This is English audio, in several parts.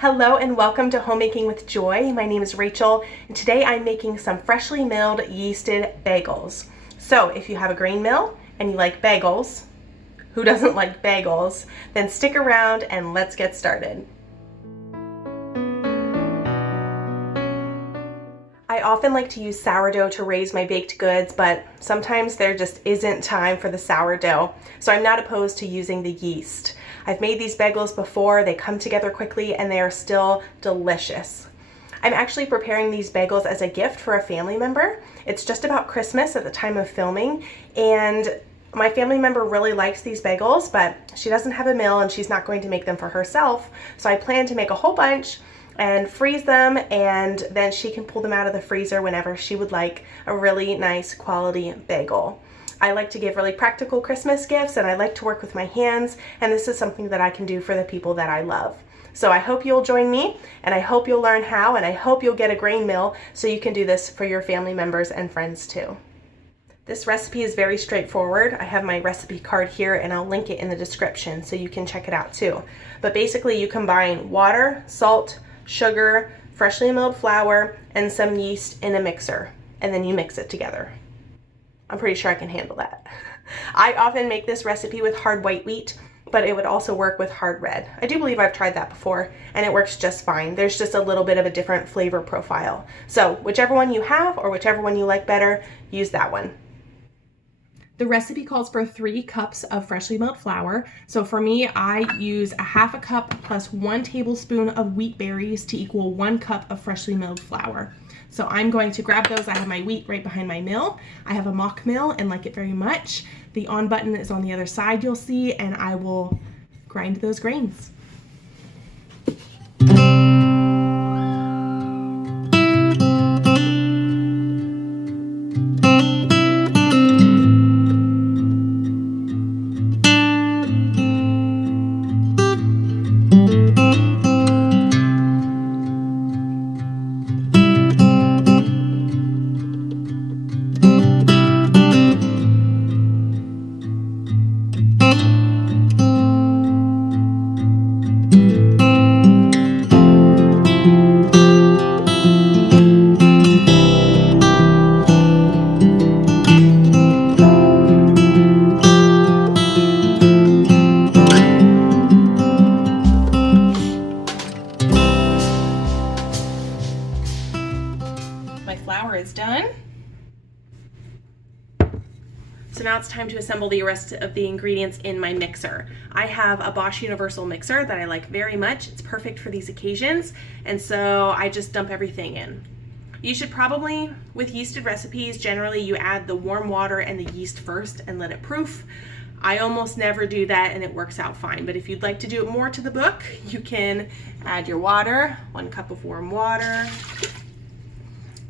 Hello and welcome to Homemaking with Joy. My name is Rachel and today I'm making some freshly milled yeasted bagels. So if you have a grain mill and you like bagels, who doesn't like bagels, then stick around and let's get started. I often like to use sourdough to raise my baked goods, but sometimes there just isn't time for the sourdough, so I'm not opposed to using the yeast. I've made these bagels before, they come together quickly, and they are still delicious. I'm actually preparing these bagels as a gift for a family member. It's just about Christmas at the time of filming, and my family member really likes these bagels, but she doesn't have a mill and she's not going to make them for herself, so I plan to make a whole bunch and freeze them, and then she can pull them out of the freezer whenever she would like a really nice quality bagel. I like to give really practical Christmas gifts and I like to work with my hands, and this is something that I can do for the people that I love. So I hope you'll join me, and I hope you'll learn how, and I hope you'll get a grain mill so you can do this for your family members and friends too. This recipe is very straightforward. I have my recipe card here and I'll link it in the description so you can check it out too. But basically you combine water, salt, sugar, freshly milled flour, and some yeast in a mixer, and then you mix it together. I'm pretty sure I can handle that. I often make this recipe with hard white wheat, but it would also work with hard red. I do believe I've tried that before and it works just fine. There's just a little bit of a different flavor profile. So whichever one you have or whichever one you like better, use that one. The recipe calls for 3 cups of freshly milled flour. So for me, I use a half a cup plus 1 tablespoon of wheat berries to equal 1 cup of freshly milled flour. So I'm going to grab those. I have my wheat right behind my mill. I have a mock mill and like it very much. The on button is on the other side, you'll see, and I will grind those grains. My flour is done. So now it's time to assemble the rest of the ingredients in my mixer. I have a Bosch Universal mixer that I like very much. It's perfect for these occasions, and so I just dump everything in. You should probably, with yeasted recipes, generally you add the warm water and the yeast first and let it proof. I almost never do that and it works out fine, but if you'd like to do it more to the book, you can add your water, 1 cup of warm water,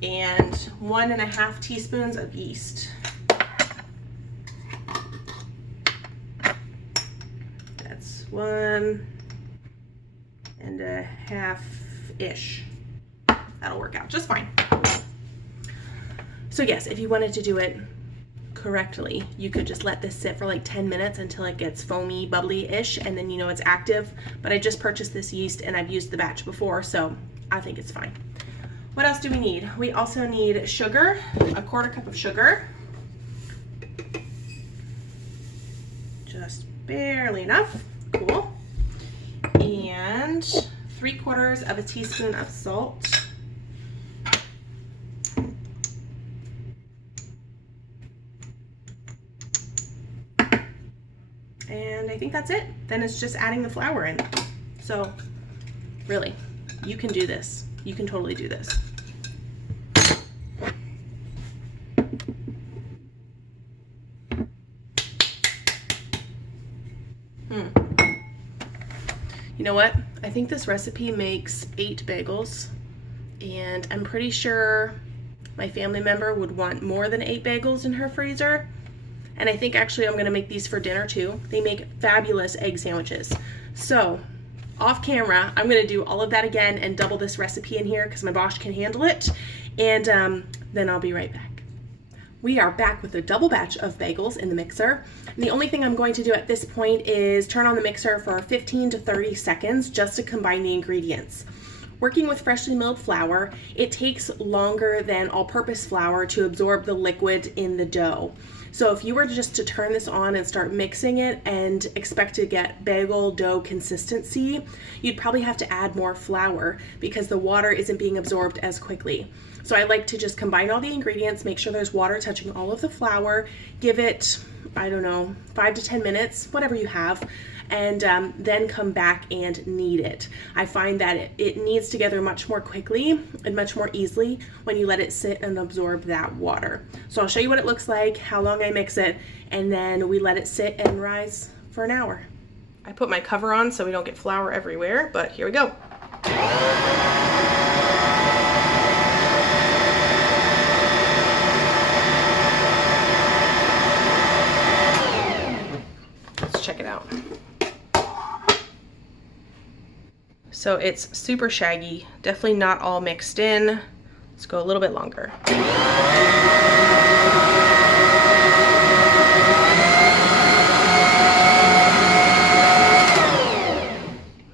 and 1.5 teaspoons of yeast. That's 1.5-ish. That'll work out just fine. So yes, if you wanted to do it correctly, you could just let this sit for like 10 minutes until it gets foamy, bubbly-ish, and then you know it's active. But I just purchased this yeast and I've used the batch before, so I think it's fine. What else do we need? We also need sugar, a 1/4 cup of sugar. Just barely enough, cool. And 3/4 of a teaspoon of salt. And I think that's it. Then it's just adding the flour in. So really, you can do this. You can totally do this. You know what? I think this recipe makes 8 bagels, and I'm pretty sure my family member would want more than 8 bagels in her freezer. And I think actually I'm gonna make these for dinner too. They make fabulous egg sandwiches. So off camera, I'm gonna do all of that again and double this recipe in here because my Bosch can handle it. And then I'll be right back. We are back with a double batch of bagels in the mixer. And the only thing I'm going to do at this point is turn on the mixer for 15 to 30 seconds just to combine the ingredients. Working with freshly milled flour, it takes longer than all-purpose flour to absorb the liquid in the dough. So if you were just to turn this on and start mixing it and expect to get bagel dough consistency, you'd probably have to add more flour because the water isn't being absorbed as quickly. So I like to just combine all the ingredients, make sure there's water touching all of the flour, give it, I don't know, 5 to 10 minutes, whatever you have, and then come back and knead it. I find that it kneads together much more quickly and much more easily when you let it sit and absorb that water. So I'll show you what it looks like, how long I mix it, and then we let it sit and rise for an hour. I put my cover on so we don't get flour everywhere, but here we go. Let's check it out. So it's super shaggy, definitely not all mixed in. Let's go a little bit longer.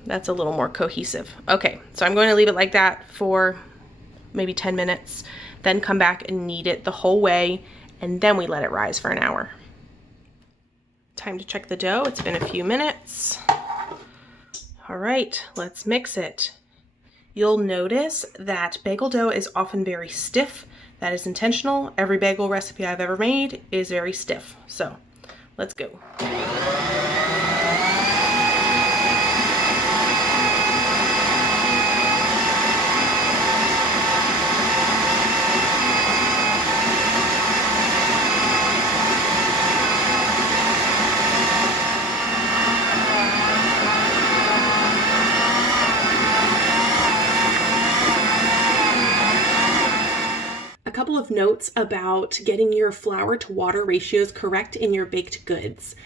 That's a little more cohesive. Okay, so I'm going to leave it like that for maybe 10 minutes, then come back and knead it the whole way, and then we let it rise for an hour. Time to check the dough. It's been a few minutes. All right, let's mix it. You'll notice that bagel dough is often very stiff. That is intentional. Every bagel recipe I've ever made is very stiff. So let's go. Couple of notes about getting your flour to water ratios correct in your baked goods.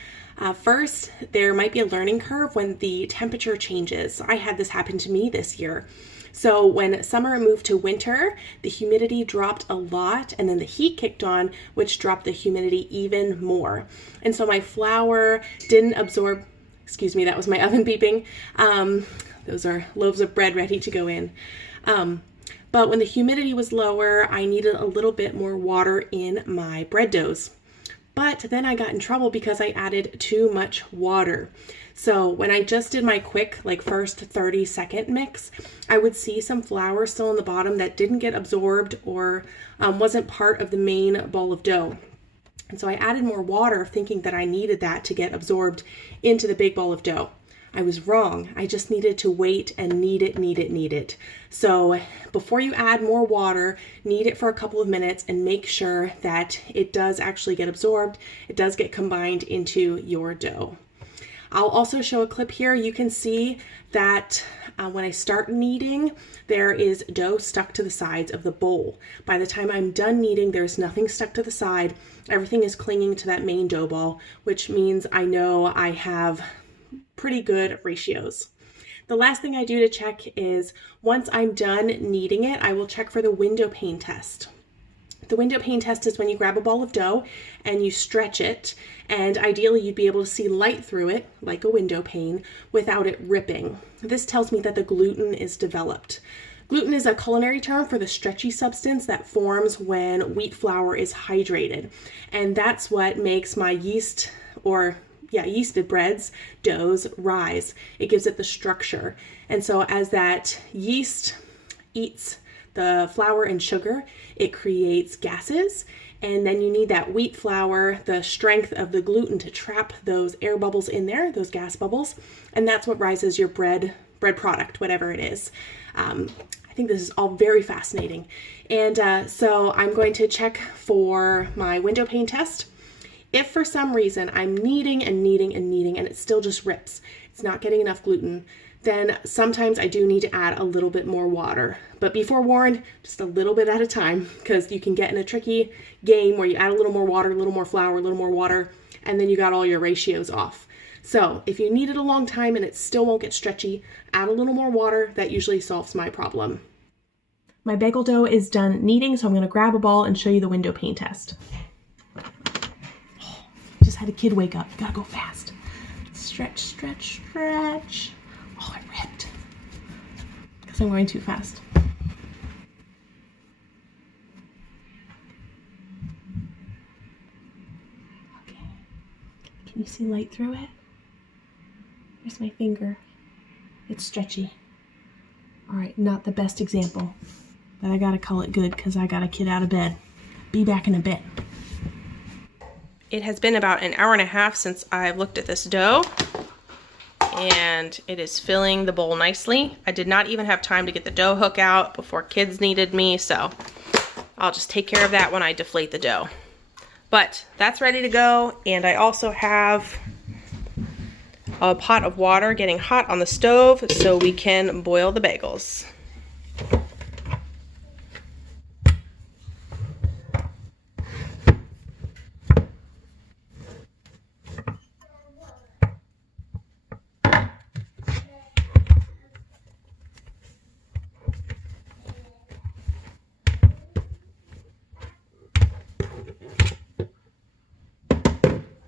First, there might be a learning curve when the temperature changes. I had this happen to me this year. So when summer moved to winter, the humidity dropped a lot and then the heat kicked on, which dropped the humidity even more. And so my flour didn't absorb, excuse me, that was my oven beeping. Those are loaves of bread ready to go in. But when the humidity was lower, I needed a little bit more water in my bread doughs. But then I got in trouble because I added too much water. So when I just did my quick, like first 30-second mix, I would see some flour still on the bottom that didn't get absorbed or wasn't part of the main ball of dough. And so I added more water thinking that I needed that to get absorbed into the big ball of dough. I was wrong. I just needed to wait and knead it. So before you add more water, knead it for a couple of minutes and make sure that it does actually get absorbed. It does get combined into your dough. I'll also show a clip here. You can see that when I start kneading, there is dough stuck to the sides of the bowl. By the time I'm done kneading, there's nothing stuck to the side. Everything is clinging to that main dough ball, which means I know I have pretty good ratios. The last thing I do to check is once I'm done kneading it, I will check for the window pane test. The window pane test is when you grab a ball of dough and you stretch it, and ideally you'd be able to see light through it like a window pane without it ripping. This tells me that the gluten is developed. Gluten is a culinary term for the stretchy substance that forms when wheat flour is hydrated, and that's what makes my yeasted breads, doughs rise. It gives it the structure. And so as that yeast eats the flour and sugar, it creates gases. And then you need that wheat flour, the strength of the gluten to trap those air bubbles in there, those gas bubbles. And that's what rises your bread product, whatever it is. I think this is all very fascinating. And so I'm going to check for my window pane test. If for some reason I'm kneading and it still just rips, it's not getting enough gluten, then sometimes I do need to add a little bit more water. But be forewarned, just a little bit at a time, because you can get in a tricky game where you add a little more water, a little more flour, a little more water, and then you got all your ratios off. So if you knead it a long time and it still won't get stretchy, add a little more water. That usually solves my problem. My bagel dough is done kneading, so I'm gonna grab a ball and show you the window pane test. Just had a kid wake up. Gotta go fast. Stretch, stretch, stretch. Oh, it ripped. Because I'm going too fast. Okay. Can you see light through it? There's my finger. It's stretchy. All right, not the best example, but I gotta call it good because I got a kid out of bed. Be back in a bit. It has been about an hour and a half since I've looked at this dough, and it is filling the bowl nicely. I did not even have time to get the dough hook out before kids needed me, so I'll just take care of that when I deflate the dough. But that's ready to go, and I also have a pot of water getting hot on the stove so we can boil the bagels.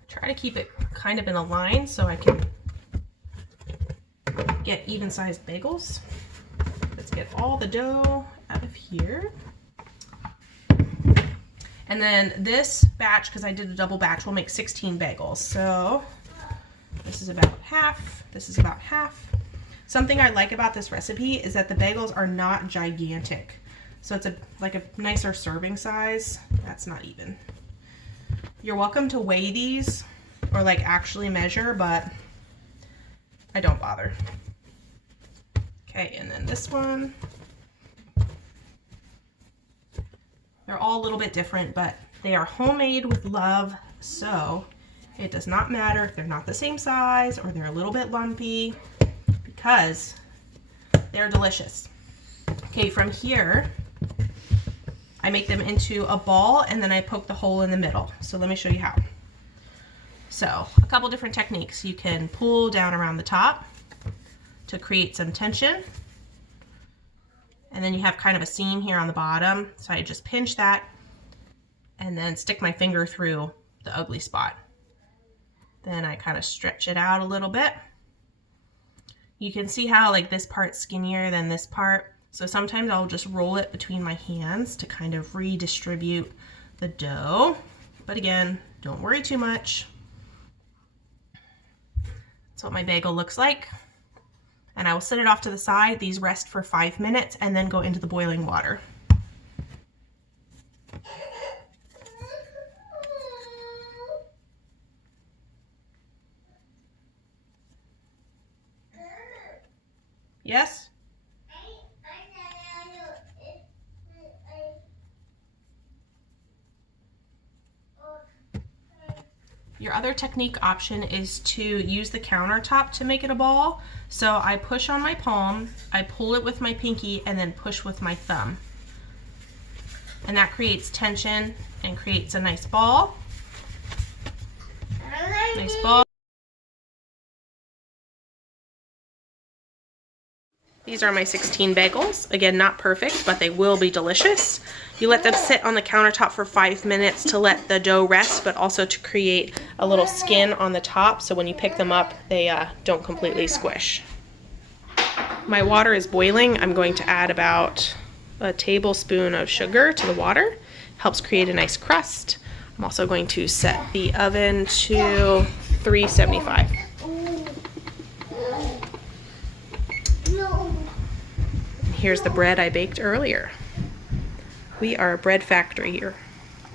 Try to keep it kind of in a line so I can get even-sized bagels. Let's get all the dough out of here. And then this batch, because I did a double batch, will make 16 bagels. So this is about half, this is about half. Something I like about this recipe is that the bagels are not gigantic. So it's like a nicer serving size. That's not even. You're welcome to weigh these or like actually measure, but I don't bother. Okay, and then this one. They're all a little bit different, but they are homemade with love, so it does not matter if they're not the same size or they're a little bit lumpy because they're delicious. Okay, from here, I make them into a ball and then I poke the hole in the middle. So let me show you how. So a couple different techniques. You can pull down around the top to create some tension. And then you have kind of a seam here on the bottom. So I just pinch that and then stick my finger through the ugly spot. Then I kind of stretch it out a little bit. You can see how like this part's skinnier than this part. So sometimes I'll just roll it between my hands to kind of redistribute the dough. But again, don't worry too much. That's what my bagel looks like. And I will set it off to the side. These rest for 5 minutes and then go into the boiling water. Yes? Your other technique option is to use the countertop to make it a ball. So I push on my palm, I pull it with my pinky, and then push with my thumb. And that creates tension and creates a nice ball. Nice ball. These are my 16 bagels. Again, not perfect, but they will be delicious. You let them sit on the countertop for 5 minutes to let the dough rest, but also to create a little skin on the top so when you pick them up, they don't completely squish. My water is boiling. I'm going to add about a tablespoon of sugar to the water. Helps create a nice crust. I'm also going to set the oven to 375. Here's the bread I baked earlier. We are a bread factory here.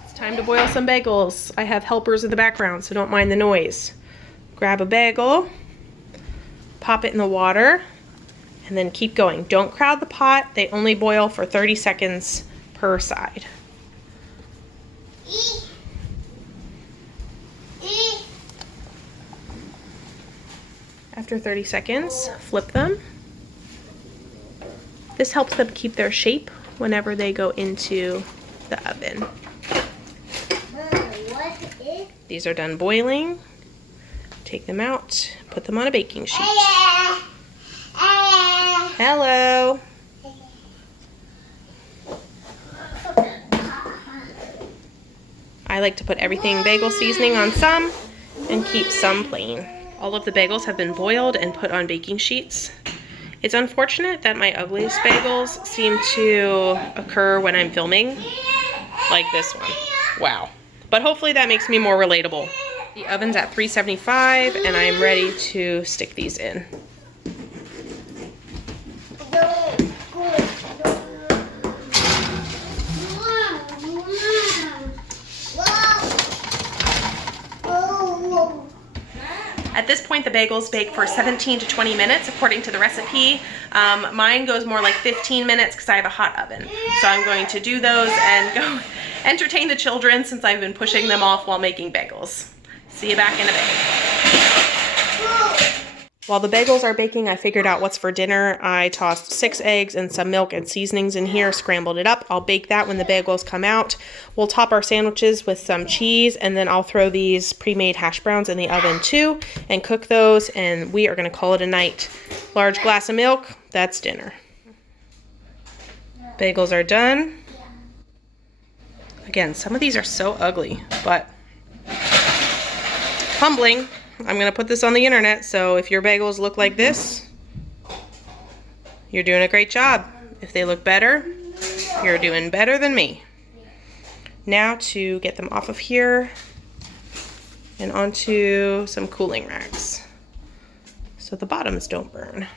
It's time to boil some bagels. I have helpers in the background, so don't mind the noise. Grab a bagel, pop it in the water, and then keep going. Don't crowd the pot. They only boil for 30 seconds per side. After 30 seconds, flip them. This helps them keep their shape whenever they go into the oven. These are done boiling. Take them out, put them on a baking sheet. Hello. like to put everything bagel seasoning on some and keep some plain. All of the bagels have been boiled and put on baking sheets. It's unfortunate that my ugliest bagels seem to occur when I'm filming, like this one. Wow. But hopefully that makes me more relatable. The oven's at 375 and I'm ready to stick these in. At this point, the bagels bake for 17 to 20 minutes according to the recipe. Mine goes more like 15 minutes because I have a hot oven. So I'm going to do those and go entertain the children since I've been pushing them off while making bagels. See you back in a bit. While the bagels are baking, I figured out what's for dinner. I tossed 6 eggs and some milk and seasonings in here, scrambled it up. I'll bake that when the bagels come out. We'll top our sandwiches with some cheese, and then I'll throw these pre-made hash browns in the oven too and cook those, and we are gonna call it a night. Large glass of milk, that's dinner. Bagels are done. Again, some of these are so ugly, but humbling. I'm gonna put this on the internet, so if your bagels look like this, you're doing a great job. If they look better, you're doing better than me. Now to get them off of here and onto some cooling racks so the bottoms don't burn.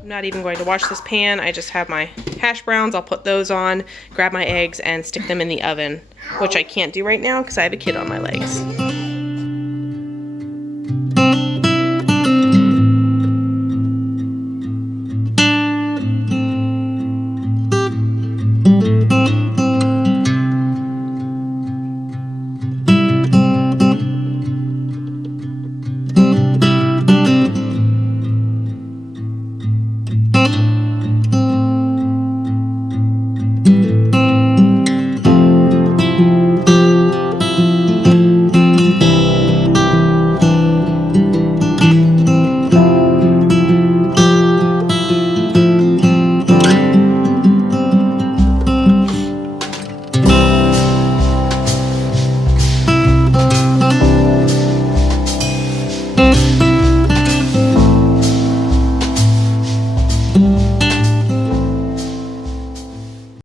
I'm not even going to wash this pan. I just have my hash browns. I'll put those on, grab my eggs, and stick them in the oven, which I can't do right now because I have a kid on my legs.